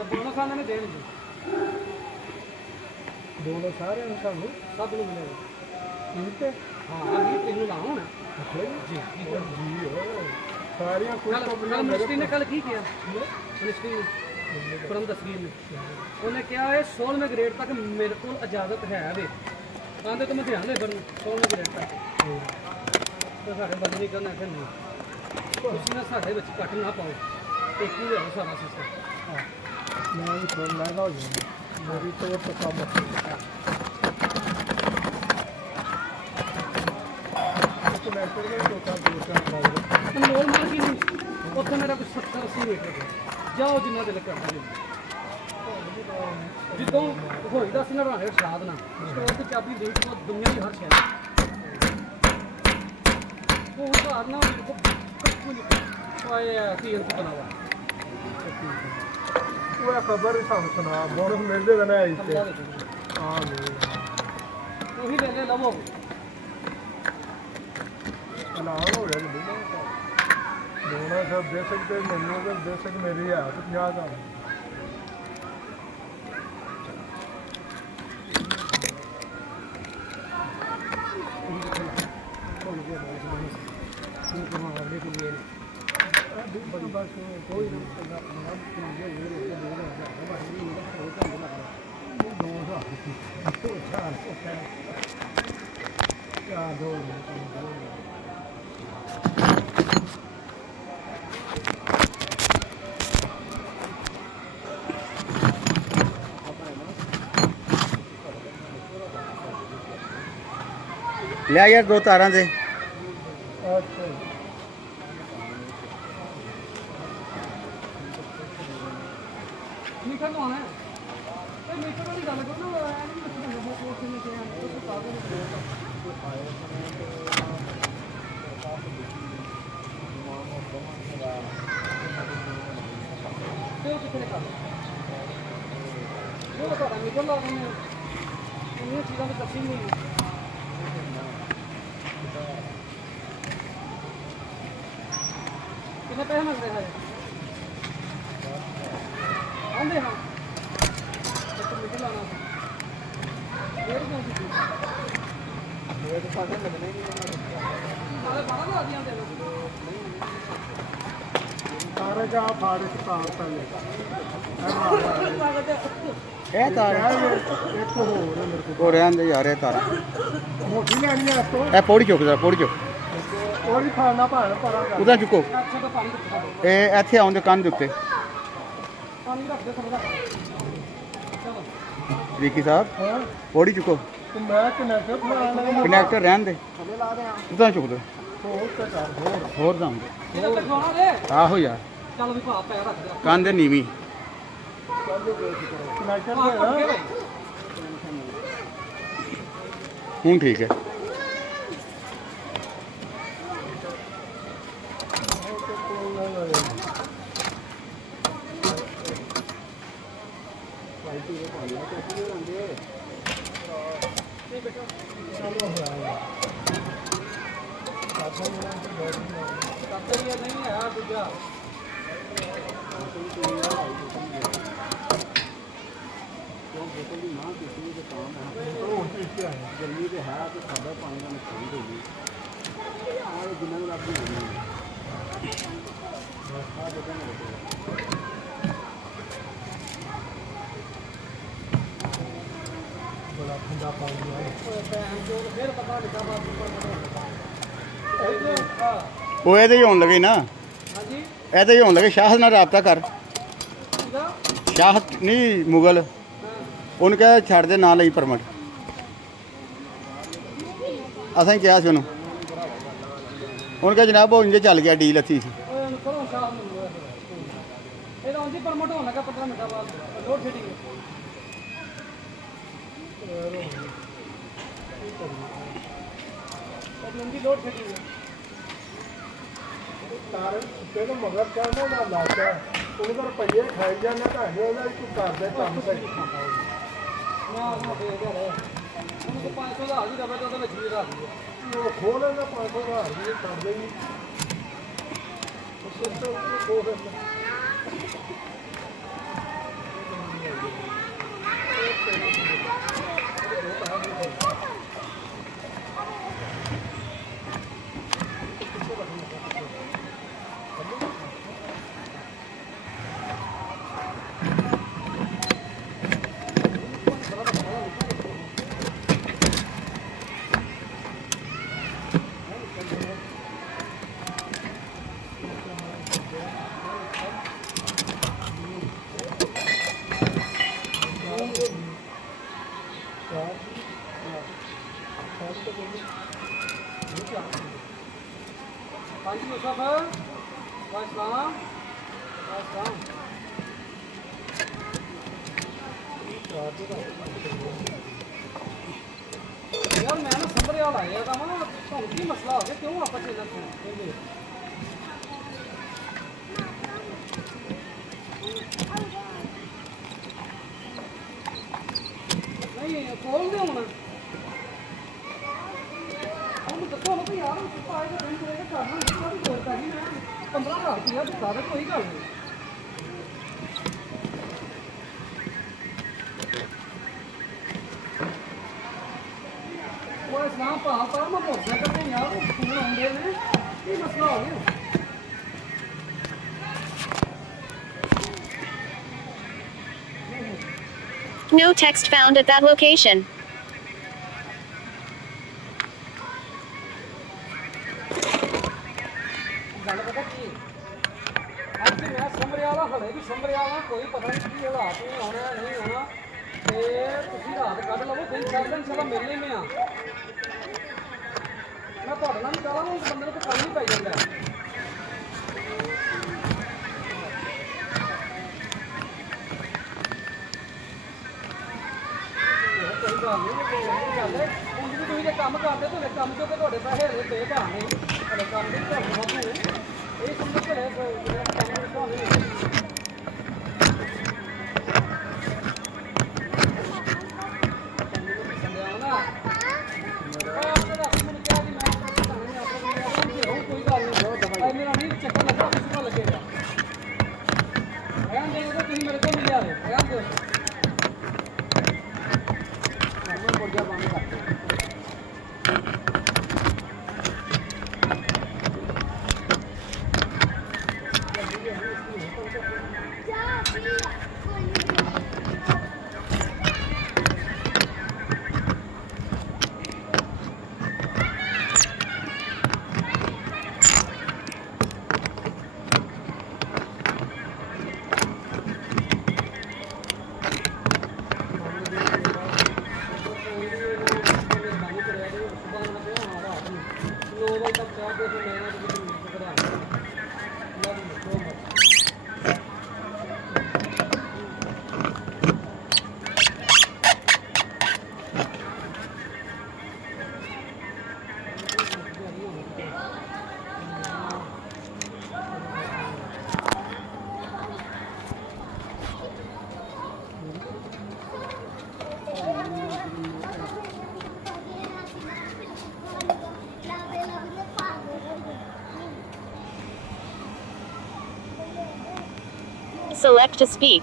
तो दोनों खाने में देने जी दोनों सारे सब लोग मिलेगा ठीक है। हाँ अभी तीनों लाऊं ना जी सारियां कुछ तो मिनिस्ट्री ने कल की किया मिनिस्ट्री ने परम तस्वीर ने उन्हें क्या है 16वें ग्रेड तक मेरे को इजाजत है वे आंदे तो मैं ध्यान दे पर 16वें ग्रेड तक तो साढ़े बंद नहीं करना फिर नहीं उसने ना साढ़े बच्चे कट ना पाओ एक ही है सारा सिस्टम मैं भी थोड़ा महंगा हो जाएगा मेरी तो काम मोल मार्केट नहीं उत्थे मेरा कुछ 70-80 मीटर जाओ जिन्ना दिल करता जी जिदों होईदा सी नड़ाने शाद ना स्टोर ते चाबी दी तो दुनिया की हर शहर वो घर ना मेरे को कच्चू नहीं पाए की अंत बनावा वो खबर सानू सुना बोनस मिल जाएगा ना इससे हां वही ले ले लवो ना हो गया दोनों सब दे सकते मेनू का दे सकते मेरी है तो 50 का लिया यार 2 तारा दे अच्छा मीठा तो आना है मीठा वाली गल करो ना निकल ला चीज़ों की तकसीम नहीं कितने पैसे मंग रहे हैं आंदे हम निकल आना डेढ़ क्यों की डेढ़ साढ़े लगने ही सारे 12 ला दिया दे सारे का फाड़ के तार पहले ए तारा एक हो रहा मेरे को हो रहन दे यार ए तारा मोटी लेनी है तो ए पौड़ी चुक जा पौड़ी चुक और भी खाना पाना पड़ा उधर चुको अच्छा तो पानी दिखा दो ए ਇੱਥੇ ਆਉਣ ਦੇ ਕੰਨ ਦੇ ਉੱਤੇ पानी रख दो थोड़ा चलो ਵਿੱਕੀ ਸਾਹਿਬ हां ਪੌੜੀ ਚੁਕੋ तो मैं कनेक्टर बनाने लगा ਕਨੈਕਟਰ ਰਹਿਣ ਦੇ थले ला दे ਉਧਰ चुक दो ਹੋਰ ਤੇ ਕਰ ਹੋਰ ਜਾਣ ਦੇ ये तो लगवाना दे ਆਹੋ ਯਾਰ चलो भी भाप पैर रख दे ਕੰਨ ਦੇ ਨੀਵੀਂ कनेक्टर हां है पक्के ना भाई ਹੁਣ ਠੀਕ ਹੈ नहीं है दूसरा जल्दी तो है तो सादा पानी का नुकसान होगी और जिन्हें भी आपकी बड़ा ठंडा पानी है फिर पता लिखा बात ਉਹ ਇਹਦੇ ਹੀ ਹੋਣ ਲੱਗੇ ਨਾ हाँ जी ਇਹਦੇ ਹੀ ਹੋਣ ਲੱਗੇ ਸ਼ਾਹਦ ਨਾਲ ਰਾਬਤਾ ਕਰ ਸ਼ਾਹਦ ਨਹੀਂ ਮੁਗਲ ਉਹਨੂੰ ਕਹਿ ਛੱਡ ਦੇ ਨਾ ਲਈ ਪਰਮਿਟ ਅਸਾਂ ਹੀ ਕਿਹਾ ਸੀ ਉਹਨੂੰ ਉਹਨੂੰ ਕਿਹਾ ਜਨਾਬ ਉਹ ਇੰਜੇ ਚੱਲ ਗਿਆ ਡੀਲ ਅੱਥੀ ਸੀ ਇਹ ਤਾਂ ਉਹਦੀ ਪਰਮਿਟ ਹੋਣ ਲੱਗਾ 15 ਮਿੰਟਾਂ ਬਾਅਦ ਲੋਡ ਸ਼ੈਡਿੰਗ ਉਹਦੀ ਲੋਡ ਸ਼ੈਡਿੰਗ तार तेरे मगर चढ़ना ना लाता उधर रुपये खाई जाना कहीं ना तू कर दे काम सही ਨਾ ਮੋਟੇ ਹੋ ਗਿਆ ਉਹਨੂੰ ਤਾਂ 500 ਦਾ ਆ ਜੀ ਰਵੇ ਤਾਂ ਉਹਦੇ ਵਿੱਚ ਵੀ ਰੱਖ ਦਿਓ वो खोले ना 500 का ये कर देगी उससे तो खोले ਯਾਰ ਮੈਂ ਨਾ ਸੰਭਰੇ ਵਾਲਾ ਆਇਆ ਤਾਂ ਵਾ ਤੁਹਾਨੂੰ ਕੀ ਮਸਲਾ ਹੋ ਗਿਆ ਕਿਉਂ ਆਪਾਂ ਚੇਲਾ ਕਹਿੰਦੇ ਨਹੀਂ ਖੋਲਦੇ ਹੁਣ ਉਹਨੂੰ ਦੱਸੋ ਨਾ ਯਾਰ ਪਾਏ ਦਾ ਦਿਨ ਕਰੇਗਾ ਕਰਨਾ ਨਹੀਂ ਕੋਈ ਹੋਰ ਕਰਨੀ ਮੈਂ 15,000 ਰੁਪਇਆ ਦਿੱਤਾ ਤਾਂ ਕੋਈ ਗੱਲ ਨਹੀਂ ਉਹ ਇਸਲਾਮ ਭਾਵ ਪਰ ਮੈਂ ਮੋਟਰਸਾਈਕਲ ਤੇ ਯਾਰ ਉਹ ਫੋਨ ਆਉਂਦੇ ਨੇ ਕੀ ਮਸਲਾ ਹੋ ਗਿਆ No text found at that location. ਗੱਲ ਪਤਾ ਕੀ ਅੱਜ ਮੈਂ ਸੰਭਰੇ ਵਾਲਾ ਹਲੇ ਵੀ ਸੰਭਰੇ ਵਾਲਾ ਕੋਈ ਪਤਾ ਨਹੀਂ ਕੀ ਹਾਲਾਤ ਨਹੀਂ ਆਉਣਾ ਨਹੀਂ ਆਉਣਾ ਤੇ ਤੁਸੀਂ ਰਾਤ ਕੱਢ ਲਵੋ ਦਿਨ ਚੱਲ ਦਿਨ ਚਲਾ ਮਿਲਨੇ ਮੈਂ ਆ ਮੈਂ ਤੁਹਾਡੇ ਨਾਲ ਵੀ ਕਹਾਂਗਾ ਉਸ ਬੰਦੇ ਨੂੰ ਤਾਂ ਕੰਮ ਹੀ ਪੈ ਜਾਂਦਾ ਕੋਈ ਗੱਲ ਨਹੀਂ ਗੱਲ ਹੈ ਹੁਣ ਜਦੋਂ ਤੁਸੀਂ ਇਹ ਕੰਮ ਕਰਦੇ ਤੁਹਾਡੇ ਕੰਮ ਚੋਂ ਤੁਹਾਡੇ ਪੈਸੇ ਹਲੇ ਤੇ ਭਾਣੇ ਤੁਹਾਡੇ ਕੰਮ ਦੇ ਤੁਹਾਨੂੰ ਵਾਧੂ ਇਹ ਸਮਝ ਕੇ ਜਿਹੜਾ ਕੰਮ ਤੁਹਾਨੂੰ ਮੇਰਾ ਨਹੀਂ ਚੱਕਰ ਲੱਗਾ ਕਿਸਾ ਲੱਗੇਗਾ ਰਹਿਣ ਦੇ ਤੁਸੀਂ ਮੇਰੇ ਕੋਲ ਮਿਲਿਆ ਰਹੇ ਰਹਿਣ ਦਿਓ ਮੈਂ ਮੁਰਗਾ ਬੰਦ ਕਰ Select to speak.